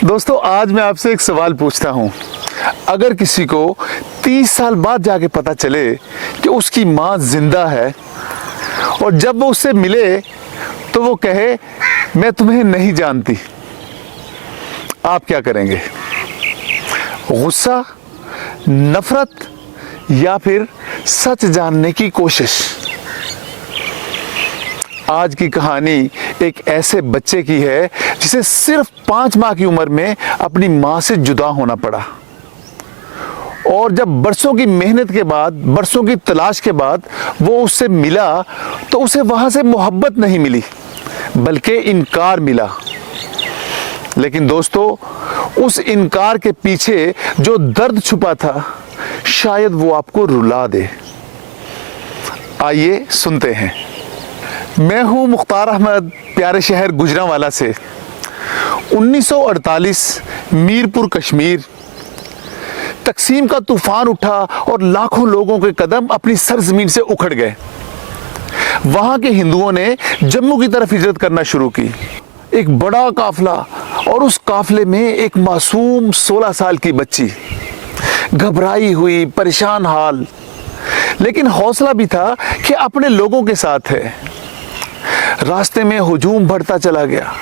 दोस्तों, आज मैं आपसे एक सवाल पूछता हूँ। अगर किसी को 30 साल बाद जाके पता चले कि उसकी माँ जिंदा है और जब वो उससे मिले तो वो कहे मैं तुम्हें नहीं जानती, आप क्या करेंगे? गुस्सा, नफरत या फिर सच जानने की कोशिश? आज की कहानी एक ऐसे बच्चे की है जिसे सिर्फ 5 माह की उम्र में अपनी मां से जुदा होना पड़ा और जब बरसों की मेहनत के बाद, बरसों की तलाश के बाद वो उससे मिला तो उसे वहां से मोहब्बत नहीं मिली बल्कि इनकार मिला। लेकिन दोस्तों, उस इनकार के पीछे जो दर्द छुपा था शायद वो आपको रुला दे। आइए सुनते हैं। मैं हूं मुख्तार अहमद, प्यारे शहर गुजरांवाला से। 1948 मीरपुर कश्मीर, तकसीम का तूफान उठा और लाखों लोगों के कदम अपनी सरजमीन से उखड़ गए। वहां के हिंदुओं ने जम्मू की तरफ हिजरत करना शुरू की। एक बड़ा काफिला और उस काफिले में एक मासूम 16 साल की बच्ची, घबराई हुई, परेशान हाल, लेकिन हौसला भी था कि अपने लोगों के साथ है। रास्ते में हुजूम बढ़ता चला गया,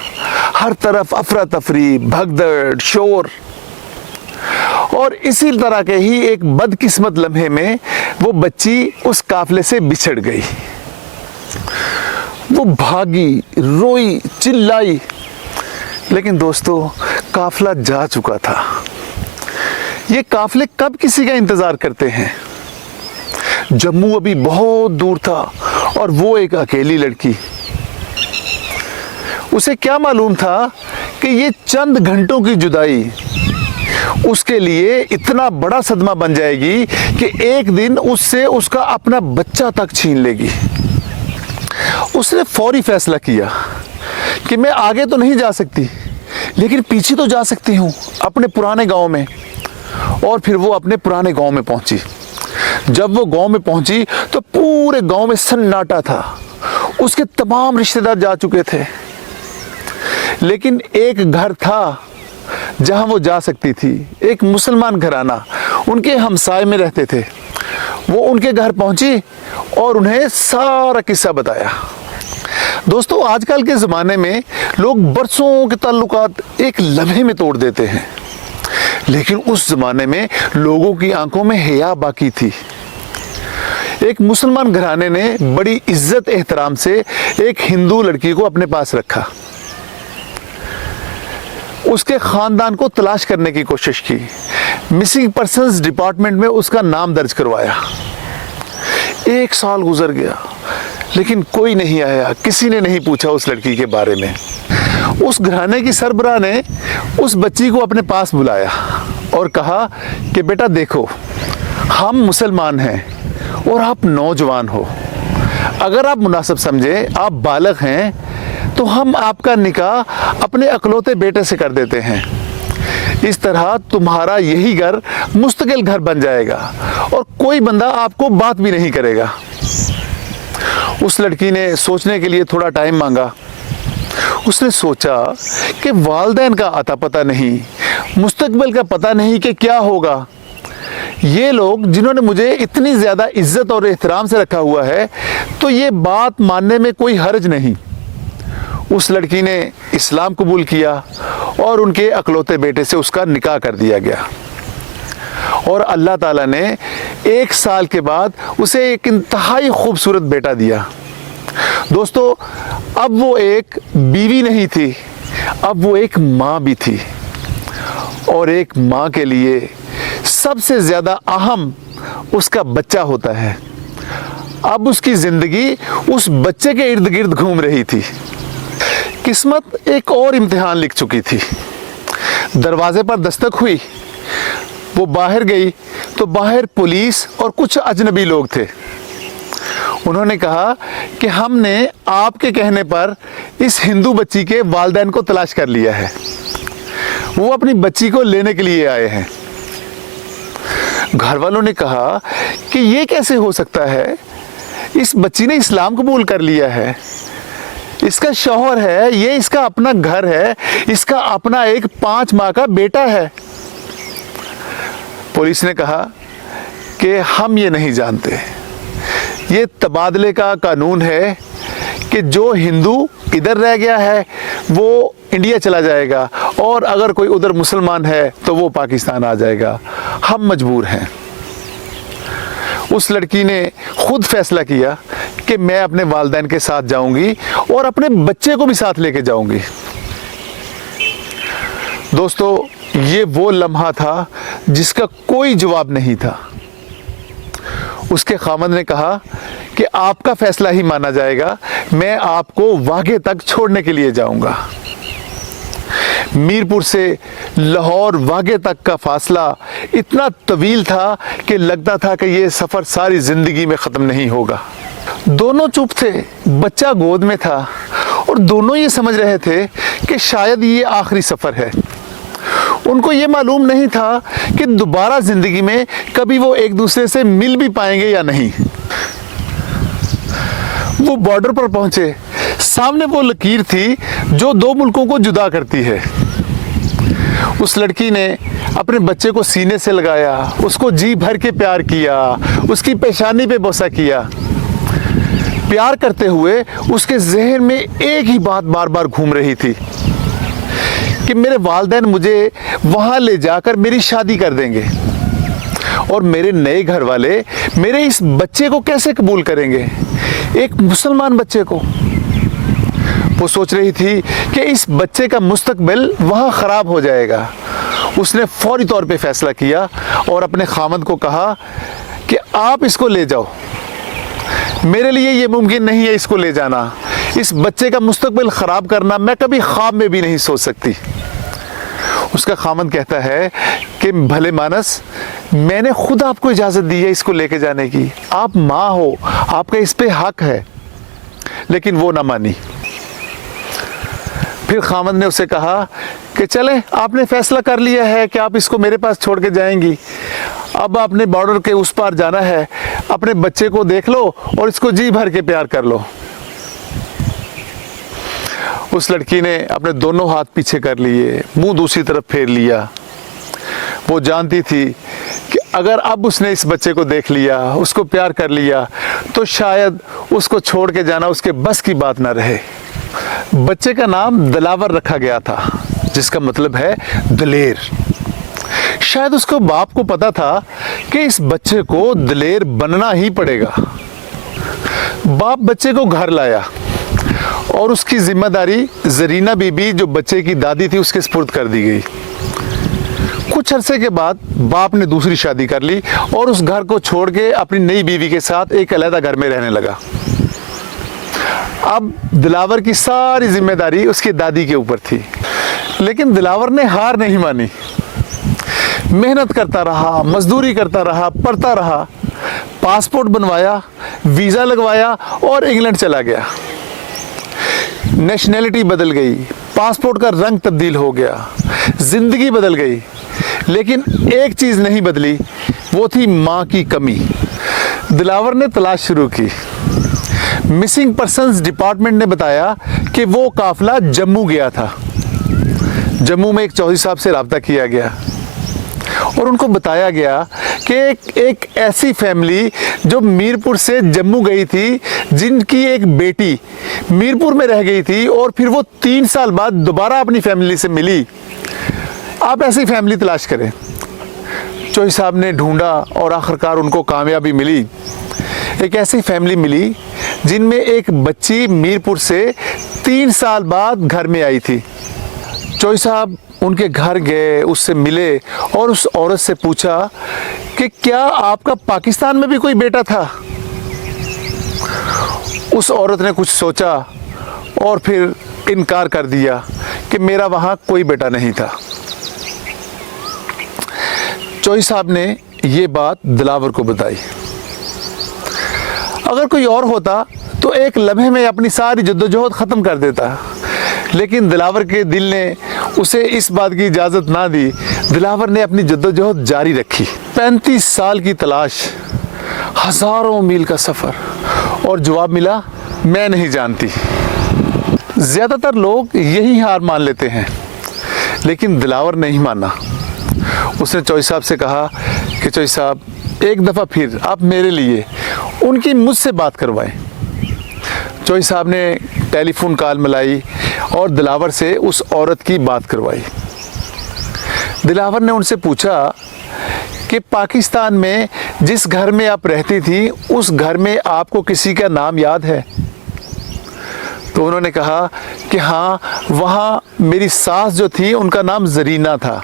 हर तरफ अफरा तफरी, भगदड़, शोर। और इसी तरह के ही एक बदकिस्मत लम्हे में वो बच्ची उस काफिले से बिछड़ गई। वो भागी, रोई, चिल्लाई, लेकिन दोस्तों काफिला जा चुका था। ये काफिले कब किसी का इंतजार करते हैं? जम्मू अभी बहुत दूर था और वो एक अकेली लड़की। उसे क्या मालूम था कि ये चंद घंटों की जुदाई उसके लिए इतना बड़ा सदमा बन जाएगी कि एक दिन उससे उसका अपना बच्चा तक छीन लेगी। उसने फौरी फैसला किया कि मैं आगे तो नहीं जा सकती, लेकिन पीछे तो जा सकती हूँ, अपने पुराने गांव में। और फिर वो अपने पुराने गांव में पहुंची। जब वो गांव में पहुंची तो पूरे गांव में सन्नाटा था। उसके तमाम रिश्तेदार जा चुके थे, लेकिन एक घर था जहां वो जा सकती थी। एक मुसलमान घराना उनके हमसाए में रहते थे। वो उनके घर पहुंची और उन्हें सारा किस्सा बताया। दोस्तों, आजकल के ज़माने में लोग बरसों के ताल्लुकात एक लम्हे में तोड़ देते हैं, लेकिन उस ज़माने में लोगों की आंखों में हया बाकी थी। एक मुसलमान घराने ने बड़ी इज्जत एहतराम से एक हिंदू लड़की को अपने पास रखा। उसके खानदान को तलाश करने की कोशिश की। मिसिंग पर्सन्स डिपार्टमेंट में उसका नाम दर्ज करवाया। 1 साल गुजर गया, लेकिन कोई नहीं आया, किसी ने नहीं पूछा उस लड़की के बारे में। उस घराने की सरबराह ने उस बच्ची को अपने पास बुलाया और कहा कि बेटा देखो, हम मुसलमान हैं और आप नौजवान हो। अगर आप मुनासिब समझे, आप बालिग हैं, तो हम आपका निकाह अपने अकलौते बेटे से कर देते हैं। इस तरह तुम्हारा यही घर मुस्तकिल घर बन जाएगा और कोई बंदा आपको बात भी नहीं करेगा। उस लड़की ने सोचने के लिए थोड़ा टाइम मांगा। उसने सोचा कि वालिदैन का अता पता नहीं, मुस्तकबिल का पता नहीं कि क्या होगा। ये लोग जिन्होंने मुझे इतनी ज़्यादा इज्जत और एहतराम से रखा हुआ है, तो ये बात मानने में कोई हर्ज नहीं। उस लड़की ने इस्लाम कबूल किया और उनके अकलौते बेटे से उसका निकाह कर दिया गया। और अल्लाह ताला ने 1 साल के बाद उसे एक इंतहाई खूबसूरत बेटा दिया। दोस्तों, अब वो एक बीवी नहीं थी, अब वो एक माँ भी थी। और एक माँ के लिए सबसे ज़्यादा अहम उसका बच्चा होता है। अब उसकी ज़िंदगी उस बच्चे के इर्द गिर्द घूम रही थी। किस्मत एक और इम्तिहान लिख चुकी थी। दरवाजे पर दस्तक हुई, वो बाहर गई तो बाहर पुलिस और कुछ अजनबी लोग थे। उन्होंने कहा कि हमने आपके कहने पर इस हिंदू बच्ची के वालिदैन को तलाश कर लिया है, वो अपनी बच्ची को लेने के लिए आए हैं। घर वालों ने कहा कि ये कैसे हो सकता है, इस बच्ची ने इस्लाम कबूल कर लिया है, इसका शौहर है, ये इसका अपना घर है, इसका अपना एक 5 माह का बेटा है। पुलिस ने कहा कि हम ये नहीं जानते, ये तबादले का कानून है कि जो हिंदू इधर रह गया है वो इंडिया चला जाएगा और अगर कोई उधर मुसलमान है तो वो पाकिस्तान आ जाएगा, हम मजबूर हैं। उस लड़की ने खुद फैसला किया कि मैं अपने वालिदैन के साथ जाऊंगी और अपने बच्चे को भी साथ लेके जाऊंगी। दोस्तों, ये वो लम्हा था जिसका कोई जवाब नहीं था। उसके खामद ने कहा कि आपका फैसला ही माना जाएगा, मैं आपको वाघे तक छोड़ने के लिए जाऊंगा। मीरपुर से लाहौर वाघे तक का फासला इतना तवील था कि लगता था कि ये सफ़र सारी ज़िंदगी में ख़त्म नहीं होगा। दोनों चुप थे, बच्चा गोद में था और दोनों ये समझ रहे थे कि शायद ये आखिरी सफ़र है। उनको ये मालूम नहीं था कि दोबारा ज़िंदगी में कभी वो एक दूसरे से मिल भी पाएंगे या नहीं। वो बॉर्डर पर पहुंचे, सामने वो लकीर थी जो 2 मुल्कों को जुदा करती है। उस लड़की ने अपने बच्चे को सीने से लगाया, उसको जी भर के प्यार किया, उसकी पेशानी पे बोसा किया। प्यार करते हुए उसके जहन में एक ही बात बार बार घूम रही थी कि मेरे वालिदैन मुझे वहाँ ले जाकर मेरी शादी कर देंगे और मेरे नए घर वाले मेरे इस बच्चे को कैसे कबूल करेंगे, एक मुसलमान बच्चे को। वो सोच रही थी कि इस बच्चे का मुस्तकबिल वहाँ ख़राब हो जाएगा। उसने फौरी तौर पे फैसला किया और अपने खामद को कहा कि आप इसको ले जाओ, मेरे लिए ये मुमकिन नहीं है इसको ले जाना, इस बच्चे का मुस्तकबिल ख़राब करना मैं कभी ख्वाब में भी नहीं सोच सकती। उसका खामद कहता है कि भले मानस, मैंने खुद आपको इजाज़त दी है इसको लेके जाने की, आप माँ हो, आपका इस पे हक है। लेकिन वो ना मानी। फिर खामद ने उसे कहा कि चले, आपने फैसला कर लिया है कि आप इसको मेरे पास छोड़ के जाएंगी, अब आपने बॉर्डर के उस पार जाना है, अपने बच्चे को देख लो और इसको जी भर के प्यार कर लो। उस लड़की ने अपने दोनों हाथ पीछे कर लिए, मुंह दूसरी तरफ फेर लिया। वो जानती थी कि अगर अब उसने इस बच्चे को देख लिया, उसको प्यार कर लिया, तो शायद उसको छोड़ के जाना उसके बस की बात ना रहे। बच्चे का नाम दिलावर रखा गया था, जिसका मतलब है दिलेर। शायद उसको बाप को पता था कि इस बच्चे को दिलेर बनना ही पड़ेगा। बाप बच्चे को घर लाया और उसकी जिम्मेदारी जरीना बीबी, जो बच्चे की दादी थी, उसके सुपुर्द कर दी गई। कुछ अरसे के बाद बाप ने दूसरी शादी कर ली और उस घर को छोड़ के अपनी नई बीवी के साथ एक अलग घर में रहने लगा। अब दिलावर की सारी जिम्मेदारी उसकी दादी के ऊपर थी, लेकिन दिलावर ने हार नहीं मानी। मेहनत करता रहा, मजदूरी करता रहा, पढ़ता रहा, पासपोर्ट बनवाया, वीज़ा लगवाया और इंग्लैंड चला गया। नेशनैलिटी बदल गई, पासपोर्ट का रंग तब्दील हो गया, जिंदगी बदल गई, लेकिन एक चीज़ नहीं बदली, वो थी माँ की कमी। दिलावर ने तलाश शुरू की। मिसिंग पर्सन्स डिपार्टमेंट ने बताया कि वो काफिला जम्मू गया था। जम्मू में एक चौधरी साहब से रब्ता किया गया और उनको बताया गया कि एक ऐसी फैमिली जो मीरपुर से जम्मू गई थी, जिनकी एक बेटी मीरपुर में रह गई थी और फिर वो 3 साल बाद दोबारा अपनी फैमिली से मिली, आप ऐसी फैमिली तलाश करें। चौधरी साहब ने ढूंढा और आखिरकार उनको कामयाबी मिली। एक ऐसी फैमिली मिली जिनमें एक बच्ची मीरपुर से 3 साल बाद घर में आई थी। चौधरी साहब उनके घर गए, उससे मिले और उस औरत से पूछा कि क्या आपका पाकिस्तान में भी कोई बेटा था। उस औरत ने कुछ सोचा और फिर इनकार कर दिया कि मेरा वहाँ कोई बेटा नहीं था। चौधरी साहब ने ये बात दिलावर को बताई। अगर कोई और होता तो एक लम्हे में अपनी सारी जद्दोजहद ख़त्म कर देता, लेकिन दिलावर के दिल ने उसे इस बात की इजाज़त ना दी। दिलावर ने अपनी जद्दोजहद जारी रखी। 35 साल की तलाश, हज़ारों मील का सफ़र, और जवाब मिला, मैं नहीं जानती। ज़्यादातर लोग यही हार मान लेते हैं, लेकिन दिलावर नहीं माना। उसने चौधरी साहब से कहा कि चौधरी साहब एक दफ़ा फिर आप मेरे लिए उनकी मुझसे बात करवाएं। चौधरी साहब ने टेलीफोन कॉल मिलाई और दिलावर से उस औरत की बात करवाई। दिलावर ने उनसे पूछा कि पाकिस्तान में जिस घर में आप रहती थी उस घर में आपको किसी का नाम याद है? तो उन्होंने कहा कि हाँ, वहाँ मेरी सास जो थी उनका नाम जरीना था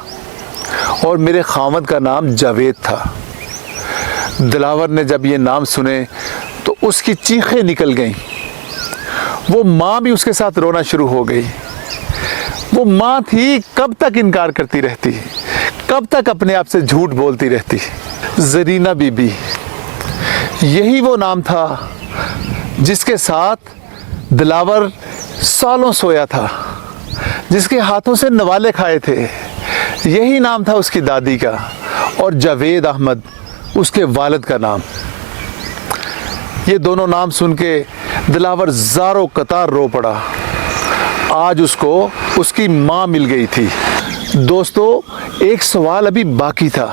और मेरे खामद का नाम जावेद था। दिलावर ने जब ये नाम सुने तो उसकी चीखें निकल गईं। वो माँ भी उसके साथ रोना शुरू हो गई। वो माँ थी, कब तक इनकार करती रहती, कब तक अपने आप से झूठ बोलती रहती। जरीना बीबी, यही वो नाम था जिसके साथ दिलावर सालों सोया था, जिसके हाथों से नवाले खाए थे। यही नाम था उसकी दादी का, और जावेद अहमद उसके वालिद का नाम। ये दोनों नाम सुन के दिलावर ज़ारो कतार रो पड़ा। आज उसको उसकी माँ मिल गई थी। दोस्तों, एक सवाल अभी बाकी था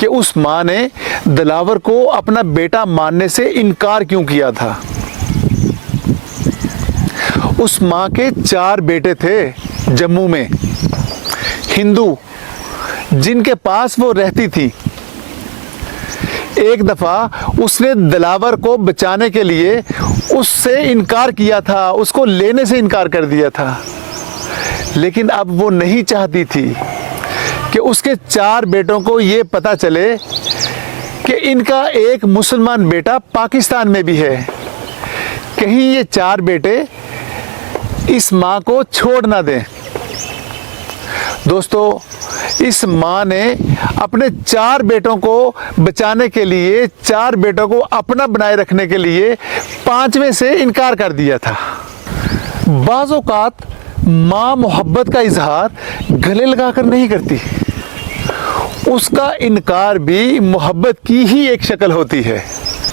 कि उस माँ ने दिलावर को अपना बेटा मानने से इनकार क्यों किया था। उस माँ के 4 बेटे थे जम्मू में, हिंदू, जिनके पास वो रहती थी। एक दफ़ा उसने दिलावर को बचाने के लिए उससे इनकार किया था, उसको लेने से इनकार कर दिया था। लेकिन अब वो नहीं चाहती थी कि उसके 4 बेटों को ये पता चले कि इनका एक मुसलमान बेटा पाकिस्तान में भी है। कहीं ये 4 बेटे इस माँ को छोड़ ना दें। दोस्तों, इस माँ ने अपने 4 बेटों को बचाने के लिए, 4 बेटों को अपना बनाए रखने के लिए 5वें से इनकार कर दिया था। बाज़ औक़ात माँ मोहब्बत का इजहार गले लगाकर नहीं करती, उसका इनकार भी मोहब्बत की ही एक शक्ल होती है।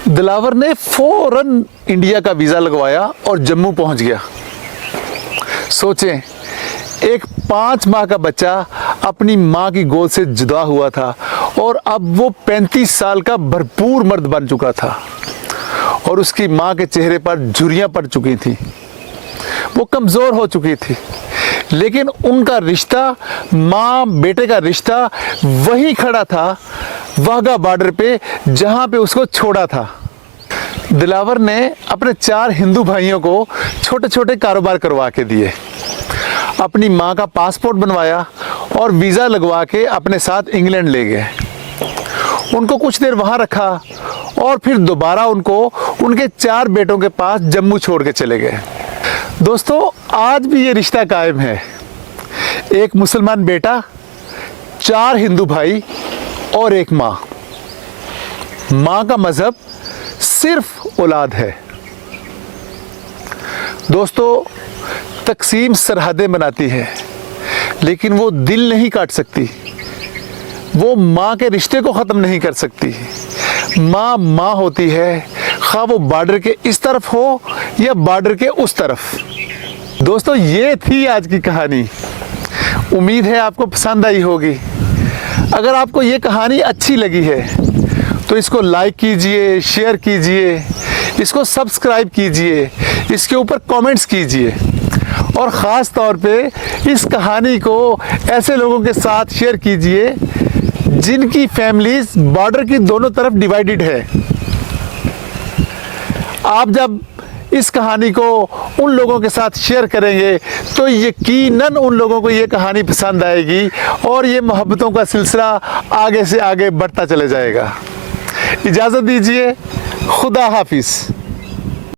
दिलावर ने फ़ौरन इंडिया का वीज़ा लगवाया और जम्मू पहुंच गया। सोचें, एक 5 माह का बच्चा अपनी माँ की गोद से जुदा हुआ था और अब वो 35 साल का भरपूर मर्द बन चुका था और उसकी माँ के चेहरे पर झुर्रियाँ पड़ चुकी थी, वो कमज़ोर हो चुकी थी। लेकिन उनका रिश्ता, माँ बेटे का रिश्ता वहीं खड़ा था, वाघा बॉर्डर पे, जहाँ पे उसको छोड़ा था। दिलावर ने अपने 4 हिंदू भाइयों को छोटे छोटे कारोबार करवा के दिए, अपनी माँ का पासपोर्ट बनवाया और वीज़ा लगवा के अपने साथ इंग्लैंड ले गए। उनको कुछ देर वहाँ रखा और फिर दोबारा उनको उनके 4 बेटों के पास जम्मू छोड़ के चले गए। दोस्तों, आज भी ये रिश्ता कायम है। एक मुसलमान बेटा, 4 हिंदू भाई और एक माँ। माँ का मज़हब सिर्फ औलाद है। दोस्तों, तकसीम सरहदें बनाती है, लेकिन वो दिल नहीं काट सकती, वो माँ के रिश्ते को ख़त्म नहीं कर सकती। माँ माँ होती है, खा वो बॉर्डर के इस तरफ हो या बॉर्डर के उस तरफ। दोस्तों, ये थी आज की कहानी। उम्मीद है आपको पसंद आई होगी। अगर आपको ये कहानी अच्छी लगी है तो इसको लाइक कीजिए, शेयर कीजिए, इसको सब्सक्राइब कीजिए, इसके ऊपर कमेंट्स कीजिए और ख़ास तौर पे इस कहानी को ऐसे लोगों के साथ शेयर कीजिए जिनकी फैमिलीज बॉर्डर की दोनों तरफ डिवाइडेड है। आप जब इस कहानी को उन लोगों के साथ शेयर करेंगे तो यकीनन उन लोगों को ये कहानी पसंद आएगी और ये मोहब्बतों का सिलसिला आगे से आगे बढ़ता चले जाएगा। इजाज़त दीजिए, खुदा हाफिज़।